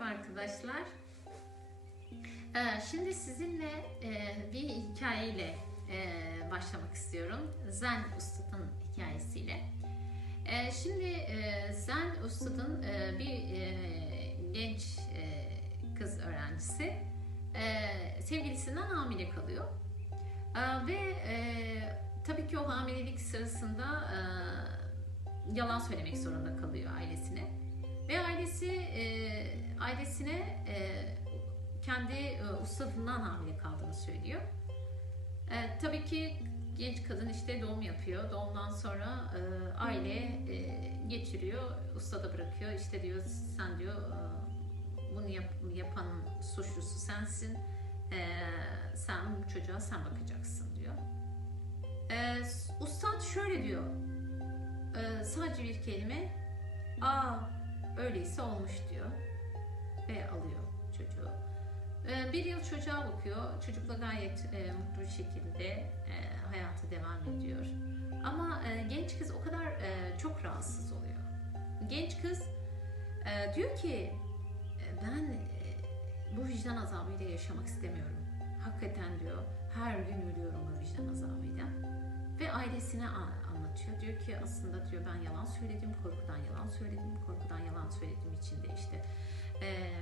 Merhaba arkadaşlar. Ee, Şimdi sizinle e, bir hikayeyle e, başlamak istiyorum. Zen Ustad'ın hikayesiyle. Ee, Şimdi e, Zen Ustad'ın bir genç kız öğrencisi sevgilisinden hamile kalıyor. Ee, Ve tabii ki o hamilelik sırasında yalan söylemek zorunda kalıyor ailesine. Ve ailesi e, ailesine e, kendi e, ustadından hamile kaldığını söylüyor. E, tabii ki genç kadın işte doğum yapıyor. Doğumdan sonra e, aile e, getiriyor, ustada bırakıyor. İşte diyor sen diyor e, bunu yap, yapan suçlusu sensin. E, sen bu çocuğa sen bakacaksın diyor. E, ustad şöyle diyor. E, sadece bir kelime. Aa öyleyse olmuş diyor. Ve alıyor çocuğu. Ee, Bir yıl çocuğa bakıyor. Çocukla gayet e, mutlu bir şekilde e, hayata devam ediyor. Ama e, genç kız o kadar çok rahatsız oluyor. Genç kız diyor ki ben bu vicdan azabıyla yaşamak istemiyorum. Hakikaten diyor her gün ölüyorum bu vicdan azabıyla. Ve ailesine anlatıyor. Diyor ki aslında diyor ben yalan söyledim, korkudan yalan söyledim, korkudan yalan söylediğim için de işte eee,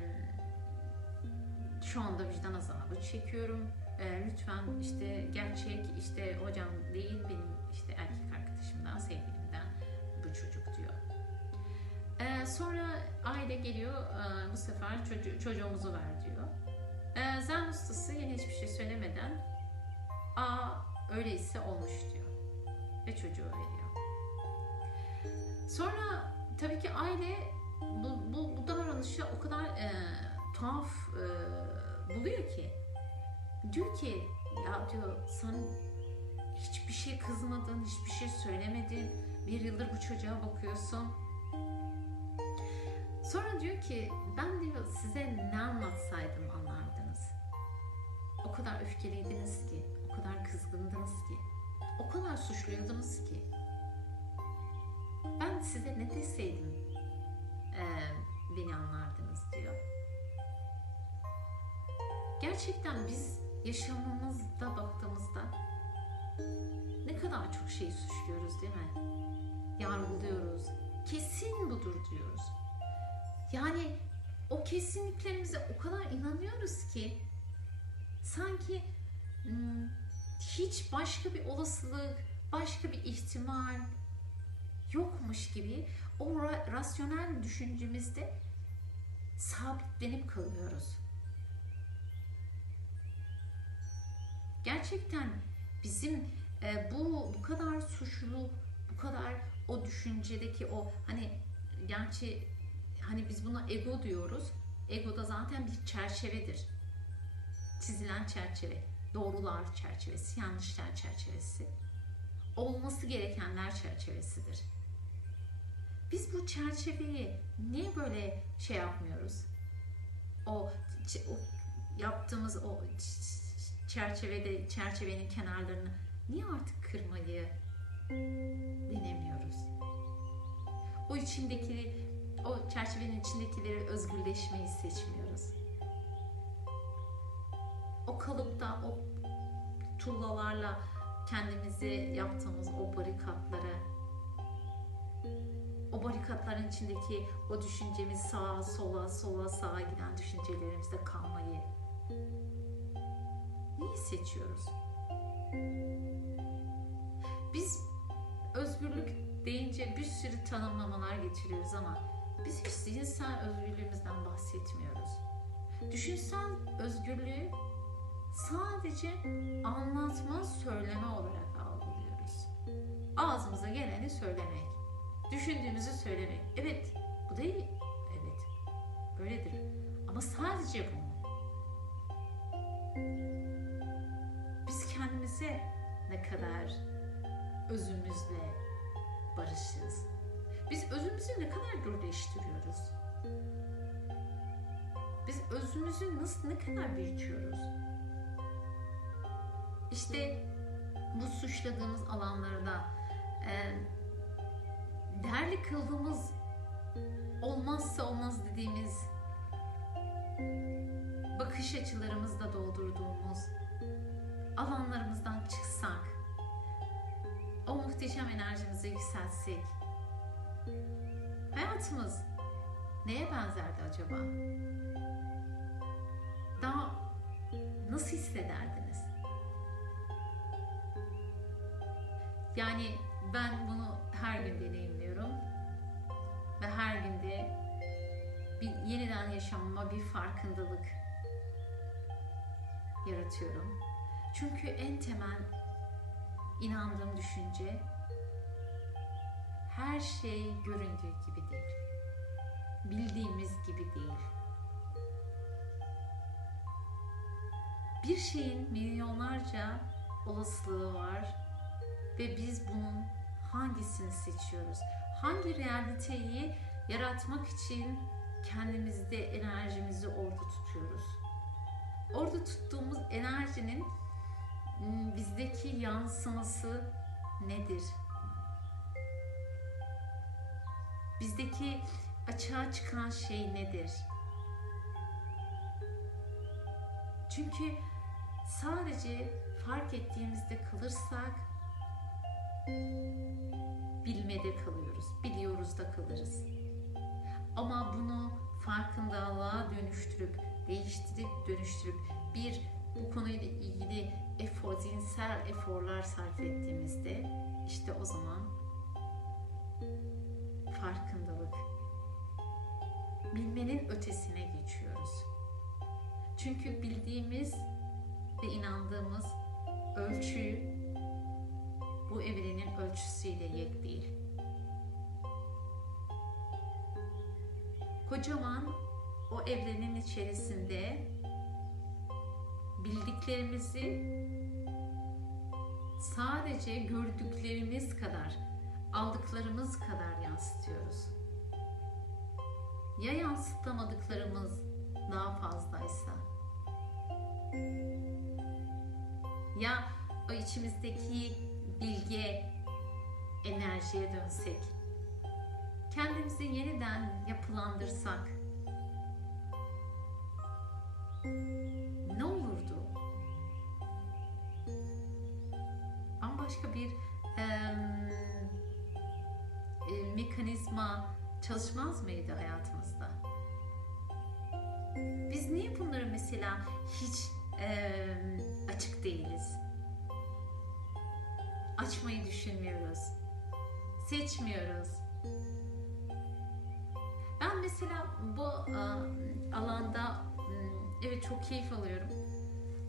şu anda vicdan azabı çekiyorum. Eee, lütfen işte gerçek işte hocam değil benim işte erkek arkadaşımdan, sevgilimden bu çocuk diyor. Eee, sonra aile geliyor eee, bu sefer çocuğu, çocuğumuzu ver diyor. Eee Zen ustası yine hiçbir şey söylemeden aa öyleyse olmuş diyor ve çocuğu veriyor. Sonra tabii ki aile bu, bu, bu davranışı o kadar e, tuhaf e, buluyor ki diyor ki ya diyor sen hiçbir şey kızmadın, hiçbir şey söylemedin, bir yıldır bu çocuğa bakıyorsun. Sonra diyor ki ben diyor size ne anlatsaydım anlardınız. O kadar öfkeliydiniz ki, o kadar kızgındınız ki, o kadar suçluyordunuz ki. Ben size ne deseydim eee, beni anlardınız diyor. Gerçekten biz yaşamımızda baktığımızda ne kadar çok şey suçluyoruz değil mi? Yargılıyoruz. Kesin budur diyoruz. Yani o kesinliklerimize o kadar inanıyoruz ki sanki hmm, hiç başka bir olasılık, başka bir ihtimal yokmuş gibi o ra- rasyonel düşüncemizde sabitlenip kalıyoruz. Gerçekten bizim e, bu bu kadar suçlu, bu kadar o düşüncedeki o hani gerçi hani biz buna ego diyoruz. Ego da zaten bir çerçevedir. Çizilen çerçeve, doğrular çerçevesi, yanlışlar çerçevesi olması gerekenler çerçevesidir. Biz bu çerçeveyi niye böyle şey yapmıyoruz? O, o yaptığımız o çerçevede çerçevenin kenarlarını niye artık kırmayı denemiyoruz? O içindeki o çerçevenin içindekileri özgürleşmeyi seçmiyoruz. O kalıpta o tuğlalarla kendimizi yaptığımız o barikatlara o barikatların içindeki o düşüncemiz sağa sola sola sağa giden düşüncelerimizde kalmayı niye seçiyoruz? Biz özgürlük deyince bir sürü tanımlamalar getiriyoruz ama biz hiç zihinsel özgürlüğümüzden bahsetmiyoruz. Düşünsel özgürlüğü sadece anlatma, söyleme olarak algılıyoruz. Ağzımıza geleni söylemek, düşündüğümüzü söylemek. Evet, bu değil. Evet, böyledir. Ama sadece bu? Biz kendimize ne kadar özümüzle barışız? Biz özümüzü ne kadar gürleştiriyoruz? Biz özümüzü nasıl ne kadar büyütüyoruz? İşte bu suçladığımız alanlarda e, değerli kıldığımız olmazsa olmaz dediğimiz bakış açılarımızla doldurduğumuz alanlarımızdan çıksak, o muhteşem enerjimizi yükseltsek, hayatımız neye benzerdi acaba? Daha nasıl hissederdiniz? Yani ben bunu her gün deneyimliyorum ve her günde bir yeniden yaşamama bir farkındalık yaratıyorum. Çünkü en temel inandığım düşünce her şey göründüğü gibi değil. Bildiğimiz gibi değil. Bir şeyin milyonlarca olasılığı var ve biz bunun hangisini seçiyoruz? Hangi realiteyi yaratmak için kendimizde enerjimizi orada tutuyoruz? Orada tuttuğumuz enerjinin ım, bizdeki yansıması nedir? Bizdeki açığa çıkan şey nedir? Çünkü sadece fark ettiğimizde kalırsak bilmede kalıyoruz, biliyoruz da kalırız. Ama bunu farkındalığa dönüştürüp, değiştirip dönüştürüp bir bu konuyla ilgili efor, zihinsel eforlar sarf ettiğimizde işte o zaman farkındalık, bilmenin ötesine geçiyoruz. Çünkü bildiğimiz ve inandığımız ölçü bu evrenin ölçüsüyle yek değil. Kocaman o evrenin içerisinde bildiklerimizi sadece gördüklerimiz kadar, aldıklarımız kadar yansıtıyoruz. Ya yansıtamadıklarımız daha fazlaysa? Ya o içimizdeki bilge enerjiye dönsek? Kendimizi yeniden yapılandırsak? Ne olurdu? Bambaşka bir em, e, mekanizma çalışmaz mıydı hayatımızda? Biz niye bunları mesela hiç em, açık değiliz? Açmayı düşünmüyoruz. Seçmiyoruz. Ben mesela bu e, alanda m, evet çok keyif alıyorum.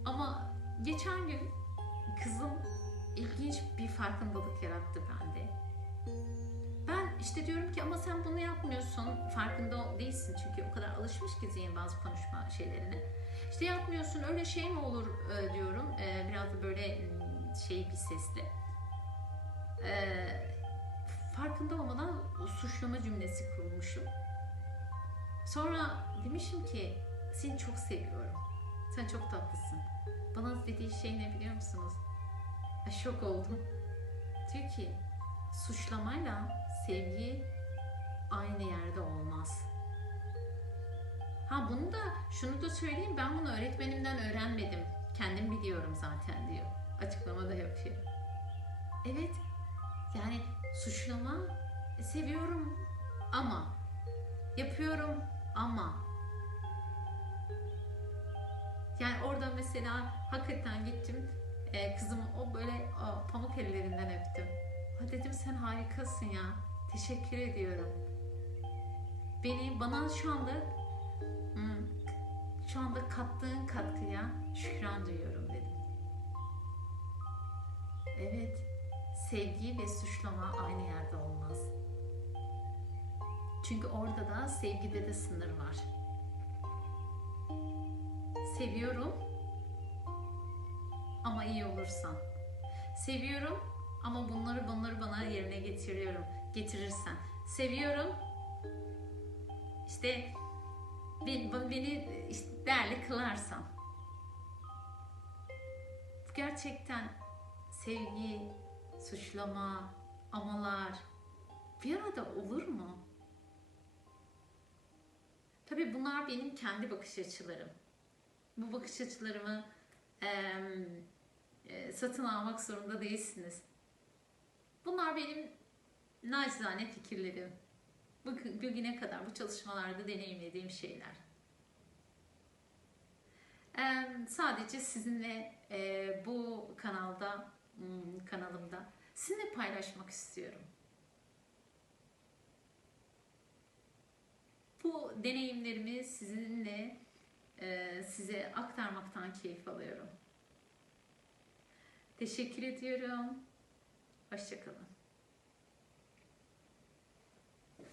Ama geçen gün kızım ilginç bir farkındalık yarattı bende. Ben işte diyorum ki ama sen bunu yapmıyorsun. Farkında değilsin çünkü o kadar alışmış ki zihin bazı konuşma şeylerine. İşte yapmıyorsun öyle şey mi olur e, diyorum. E, biraz da böyle m, şey bir sesle. E, farkında olmadan suçlama cümlesi kurmuşum. Sonra demişim ki seni çok seviyorum. Sen çok tatlısın. Bana dediği şey ne biliyor musunuz? Ya, şok oldum. Diyor ki suçlamayla sevgi aynı yerde olmaz. Ha bunu da şunu da söyleyeyim ben bunu öğretmenimden öğrenmedim. Kendim biliyorum zaten diyor. Açıklama da yapıyor. Evet yani suçlama e, seviyorum ama yapıyorum ama yani orada mesela hakikaten gittim e, kızımı o böyle o, pamuk ellerinden öptüm. Ha dedim sen harikasın ya. Teşekkür ediyorum. Beni bana şu anda hmm, şu anda kattığın katkıya şükran duyuyorum dedim. Evet, sevgi ve suçlama aynı yerde olmaz. Çünkü orada da sevgide de sınır var. Seviyorum ama iyi olursan. Seviyorum ama bunları bunları bana yerine getiriyorum. Getirirsen. Seviyorum. İşte beni, işte değerli kılarsan. Gerçekten sevgi, suçlama, amalar bir arada olur mu? Tabii bunlar benim kendi bakış açılarım. bu bakış açılarımı e, e, satın almak zorunda değilsiniz. Bunlar benim nacizane fikirlerim. Bugün- Bugüne kadar bu çalışmalarda deneyimlediğim şeyler. Ee, sadece sizinle e, bu kanalda, kanalımda sizinle paylaşmak istiyorum. Bu deneyimlerimi sizinle e, size aktarmaktan keyif alıyorum. Teşekkür ediyorum. Hoşçakalın.